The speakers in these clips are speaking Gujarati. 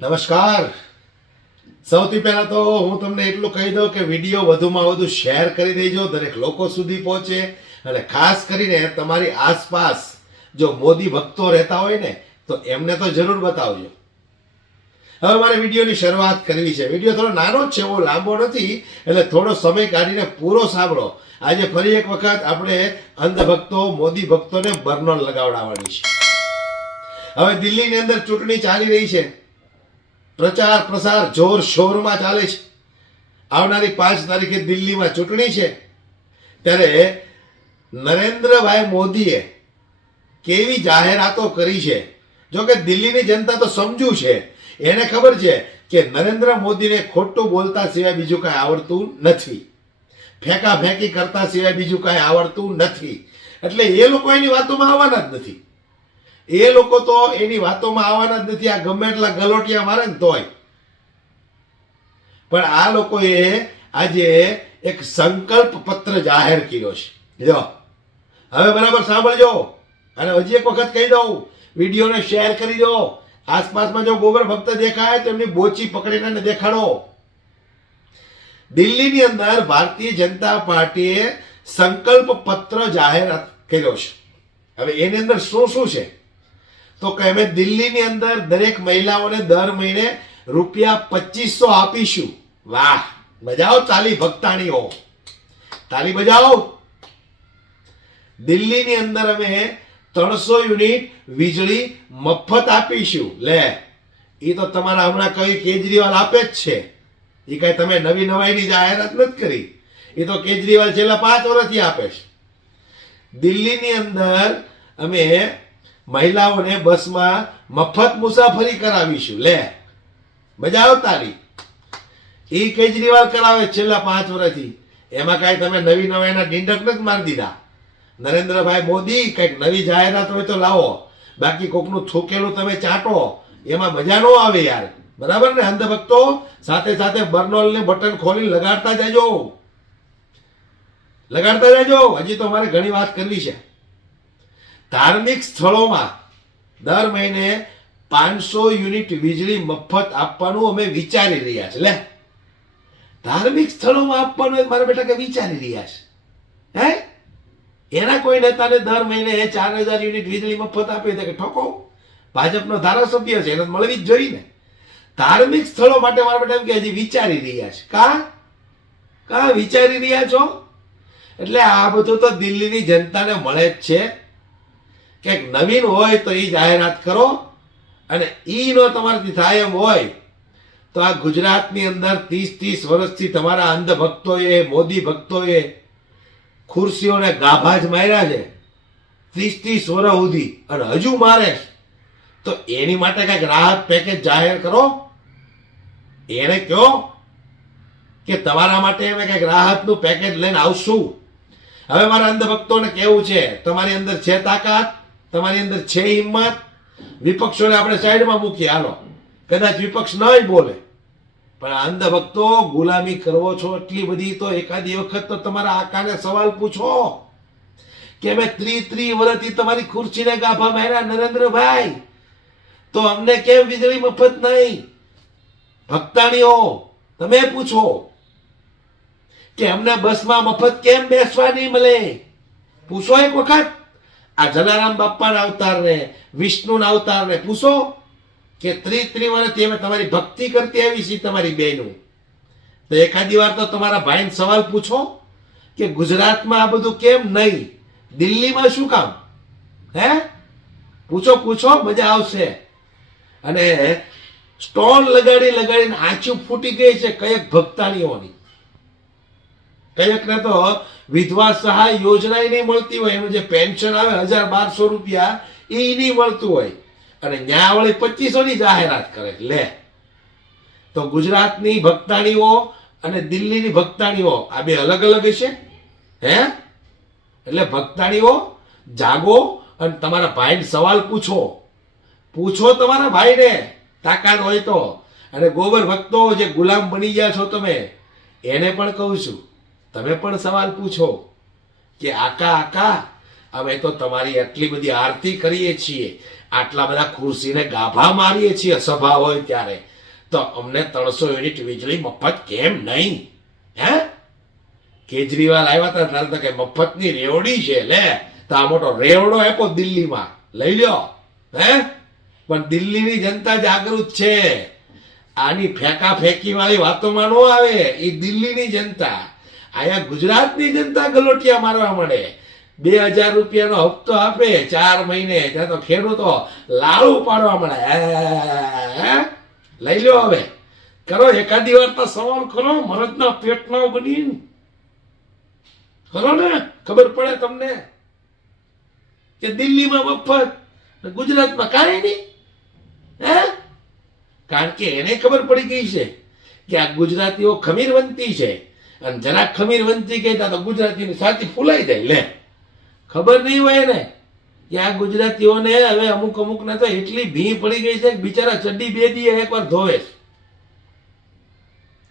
નમસ્કાર. સૌથી પહેલા તો હું તમને એટલું કહી દઉં કે વિડીયો વધુમાં વધુ શેર કરી દેજો, દરેક લોકો સુધી પહોંચે, અને ખાસ કરીને તમારી આસપાસ જો મોદી ભક્તો રહેતા હોય ને તો એમને તો જરૂર બતાવજો. હવે મારે વિડીયોની શરૂઆત કરવી છે. વિડીયો થોડો નાનો જ છે, બહુ લાંબો નથી, એટલે થોડો સમય કાઢીને પૂરો સાંભળો. આજે ફરી એક વખત આપણે અંધભક્તો મોદી ભક્તોને બર્નર લગાવડાવવાની છે. હવે દિલ્હીની અંદર ચૂંટણી ચાલી રહી છે, પ્રચાર પ્રસાર જોર શોરમાં ચાલે છે. આવનારી 5 તારીખે દિલ્હીમાં ચૂંટણી છે. ત્યારે નરેન્દ્રભાઈ મોદીએ કેવી જાહેરાતો કરી છે. જો કે દિલ્હીની જનતા તો સમજુ છે, એને ખબર છે કે નરેન્દ્ર મોદીને ખોટું બોલતા સિવાય બીજું કાંઈ આવડતું નથી, ફેંકા ફેંકી કરતા સિવાય બીજું કાંઈ આવડતું નથી. એટલે એ લોકો એની વાતોમાં આવવાના જ નથી. એ લોકો તો એની વાતોમાં આવવાના જ નથી. આ ગમે એટલા ગલોટિયા મારે ને તોય. પણ આ લોકોએ આજે એક સંકલ્પ પત્ર જાહેર કર્યો છે. જો હવે બરાબર સાંભળજો, અને હજી એક વખત કહી દઉં, વિડીયોને શેર કરી દો. આસપાસમાં જો ગોબર ભક્ત દેખાય તો એમની બોચી પકડીને દેખાડો. દિલ્હીની અંદર ભારતીય જનતા પાર્ટીએ સંકલ્પ પત્ર જાહેર કર્યો છે. હવે એની અંદર શું શું છે તો કે અમે દિલ્હીની અંદર દરેક મહિલાઓને દર મહિને ₹2500 આપીશું. વાહ, બજાવો તાલી ભક્તાણીઓ, તાલી બજાવો. દિલ્હીની અંદર અમે 300 યુનિટ વીજળી મફત આપીશું. લે, એ તો તમારા હમણાં કઈ કેજરીવાલ આપે જ છે. એ કઈ તમે નવી નવાઈની જાહેરાત નથી કરી. એ તો કેજરીવાલ છેલ્લા 5 વર્ષથી આપે છે. દિલ્હીની અંદર અમે મહિલાઓને બસમાં મફત મુસાફરી કરાવીશું. લે, બજાવો તારી. એ કેજરીવાલ કરાવે છેલ્લા 5 વર્ષથી. એમાં કાંઈ તમે નવી નવાઈના ડીંડક નથી મારી દીધા. નરેન્દ્રભાઈ મોદી કંઈક નવી જાહેરાત હોય તો લાવો, બાકી કોકનું થૂકેલું તમે ચાટો, એમાં મજા ન આવે યાર. બરાબર ને? અંધભક્તો સાથે સાથે બર્નોલને બટન ખોલી લગાડતા જજો, લગાડતા જજો. હજી તો મારે ઘણી વાત કરવી છે. ધાર્મિક સ્થળોમાં દર મહિને 500 યુનિટ વીજળી મફત આપવાનું અમે વિચારી રહ્યા છે. લે, ધાર્મિક સ્થળોમાં આપવાનું મારા બેટા કે વિચારી રહ્યા છે? હે, એના કોઈ નેતાને દર મહિને 4000 યુનિટ વીજળી મફત આપી દે કે ઠોકો? ભાજપનો ધારાસભ્ય છે, એને મળવી જ જોઈએ ને. ધાર્મિક સ્થળો માટે મારા બેટા એમ કે હજી વિચારી રહ્યા છે. કા વિચારી રહ્યા છો? એટલે આ બધું તો દિલ્હીની જનતાને મળે જ છે. કંઈક નવીન હોય તો એ જાહેરાત કરો, અને ઈ નો તમારાથી થાય એમ હોય તો આ ગુજરાતની અંદર 30 વર્ષથી તમારા અંધભક્તોએ મોદી ભક્તોએ ખુરશીઓને ગાભા જ માર્યા છે 30 વર્ષ સુધી, અને હજુ મારે તો એની માટે કંઈક રાહત પેકેજ જાહેર કરો. એને કહો કે તમારા માટે અમે કંઈક રાહતનું પેકેજ લઈને આવશું. હવે મારા અંધભક્તોને કેવું છે, તમારી અંદર છે તાકાત, તમારી અંદર છે હિંમત. વિપક્ષોને આપણે સાઈડમાં મૂકીએ, હાલો. કદાચ વિપક્ષ નહીં બોલે, પણ અંધભક્તો ગુલામી કરવો છો એટલી બધી, તો એકાદી વખત તો તમારા આકાને સવાલ પૂછો કે અમે 30 વર્ષથી તમારી ખુરશીને ગાભા માર્યા નરેન્દ્રભાઈ, તો અમને કેમ વીજળી મફત નહીં? ભક્તાણીઓ, તમે પૂછો કે અમને બસમાં મફત કેમ બેસવા નહીં મળે? પૂછો એક વખત. આ જલારામ બાપાના અવતારને, વિષ્ણુના અવતારને પૂછો કે 30 વર્ષથી અમે તમારી ભક્તિ કરતી આવી છીએ, તમારી બહેનું. તો એકાદી વાર તો તમારા ભાઈને સવાલ પૂછો કે ગુજરાતમાં આ બધું કેમ નહીં, દિલ્હીમાં શું કામ? હે, પૂછો, મજા આવશે. અને સ્ટોલ લગાડીને આંચું ફૂટી ગઈ છે કયેક ભક્તાણીઓની. કયેકને તો વિધવા સહાય યોજના નહીં મળતી હોય, એનું જે પેન્શન આવે 1000-1200 રૂપિયા, એ નહીં મળતું હોય, અને ન્યા વળી 2500 ની જાહેરાત કરે. લે, તો ગુજરાતની ભક્તાણીઓ અને દિલ્હીની ભક્તાણીઓ આ બે અલગ અલગ છે? હે, એટલે ભક્તાણીઓ જાગો અને તમારા ભાઈને સવાલ પૂછો તમારા ભાઈને, તાકાત હોય તો. અને ગોબર ભક્તો જે ગુલામ બની ગયા છો તમે, એને પણ કહું છું, તમે પણ સવાલ પૂછો કે આકા અમે તો તમારી એટલી બધી આરતી કરીએ છીએ, આટલા બધા ખુરશીને ગાભા મારીએ છીએ સભા હોય ત્યારે, તો અમને 300 યુનિટ વીજળી મફત કેમ નહીં? હે, કેજરીવાલ આવ્યા હતા ત્યારે તો કે મફતની રેવડી છે, લે તો આ મોટો રેવડો આપ્યો દિલ્હીમાં, લઈ લ્યો. હે, પણ દિલ્હીની જનતા જાગૃત છે. આની ફેંકા ફેંકી વાળી વાતોમાં નો આવે. એ દિલ્હીની જનતા. અહીંયા ગુજરાતની જનતા ગલોટિયા મારવા મળે. 2000 રૂપિયાનો હપ્તો આપે 4 મહિને, ત્યાં તો ખેડૂતો લાડુ પાડવા મળે. લઈ લો, હવે કરો એકાદી વાર તો સવાલ કરો, મરદના પેટનો બની કરો ને, ખબર પડે તમને કે દિલ્હીમાં મફત, ગુજરાતમાં કાંઈ નહીં. હે, કારણ કે એને ખબર પડી ગઈ છે કે આ ગુજરાતીઓ ખમીરવંતી છે, અને જરાક ખમીરવંતી કહેતા તો ગુજરાતીની છાતી ફૂલાઈ જાય. લે, ખબર નહીં હોય ને કે આ ગુજરાતીઓને હવે અમુક ને તો એટલી ભી પડી ગઈ છે કે બિચારા ચડ્ડી 2 દી એકવાર ધોવે છે.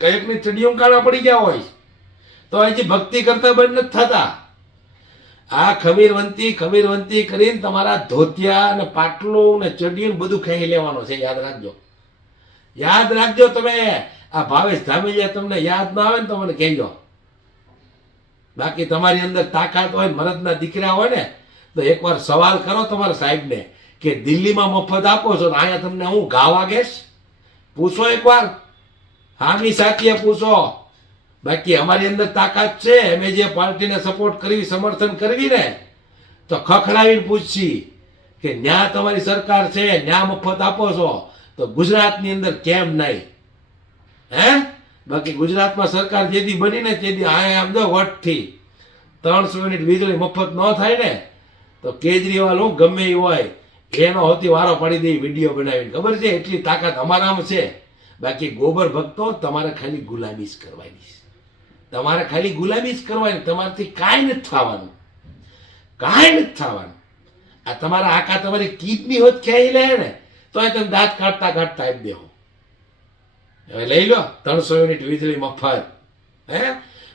કઈકની ચડ્ડીઓ કાળા પડી ગયા હોય તો હજી ભક્તિ કરતા બંધ નથી થતા. આ ખમીરવંતી કરીને તમારા ધોતિયા અને પાટલું ને ચડ્ડીયું બધું ખાઈ લેવાનું છે. યાદ રાખજો તમે. આ ભાવેશ ધામેલિયા તમને યાદ ના આવે ને તો મને કહેજો. બાકી તમારી અંદર તાકાત હોય, મરદના દીકરા હોય ને, તો એકવાર સવાલ કરો તમારા સાહેબને કે દિલ્હીમાં મફત આપો છો, અહીંયા તમને હું ગાવા ગેસ? પૂછો એકવાર, હામી સાથીએ પૂછો. બાકી અમારી અંદર તાકાત છે. અમે જે પાર્ટીને સપોર્ટ કરવી, સમર્થન કરવી ને, તો ખખડાવીને પૂછશી કે ન્યા તમારી સરકાર છે, ન્યા મફત આપો છો, તો ગુજરાતની અંદર કેમ નહીં? હે, બાકી ગુજરાતમાં સરકાર જેથી બની ને તેથી આમ જો વટથી 300 યુનિટ વીજળી મફત ન થાય ને, તો કેજરીવાલ હું ગમે એ હોય એનો હોતી વારો પાડી દે વિડીયો બનાવીને. ખબર છે, એટલી તાકાત અમારામાં છે. બાકી ગોબર ભક્તો, તમારે ખાલી ગુલામી જ કરવાની. તમારે ખાલી ગુલામી જ કરવાની. તમારાથી કાંઈ નથી થવાનું, કાંઈ નથી થવાનું. આ તમારા આકા તમારી કિડની હોત ખેઈ લે ને તો તમે દાંત કાઢતા આપી દેવો. હવે લઈ લો 300 યુનિટ વીજળી મફત. હે,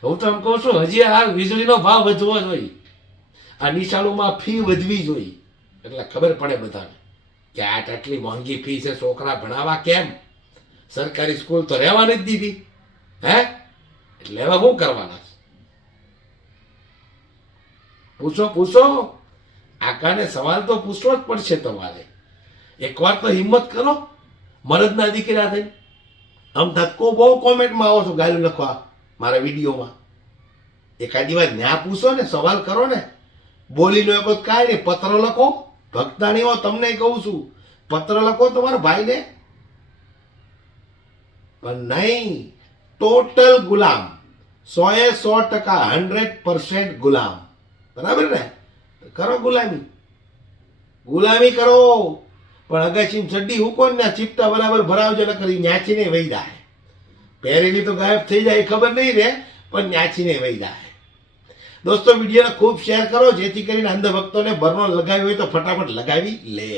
હું તો એમ કહું છું, હજી આ વીજળીનો ભાવ વધવો જોઈએ, આ નિશાળોમાં ફી વધવી જોઈએ, એટલે ખબર પડે બધાને કે આટલી મોંઘી ફી છે, છોકરા ભણાવવા કેમ? સરકારી સ્કૂલ તો રહેવાની જ દીધી. હે, એટલે હવે શું કરવાના છે? પૂછો. આકાને સવાલ તો પૂછવો જ પડશે તમારે. એકવાર તો હિંમત કરો, મરદના દીકરા થઈ. આમ ધક્કો બહુ કોમેન્ટમાં આવો છો ગાયું લખવા મારા વિડીયોમાં. એકાદી વાર ન્યા પૂછો ને, સવાલ કરો ને. બોલીનો એક કાંઈ નહીં, પત્ર લખો. ભક્તાણીઓ તમને કહું છું, પત્ર લખો તમારા ભાઈને. પણ નહીં, ટોટલ ગુલામ, 100% 100% ગુલામ. બરાબર ને? કરો ગુલામી કરો. પણ અગાશી ચડ્ડી હુકો ને ચીપટા બરાબર ભરાવજો, ન કરી ન્યાચીને વહી જાય. પહેરેલી તો ગાયબ થઈ જાય, ખબર નહીં રે, પણ ન્યાચીને વહી જાય. દોસ્તો, વિડીયોને ખૂબ શેર કરો જેથી કરીને અંધભક્તોને બરનો લગાવી હોય તો ફટાફટ લગાવી લે.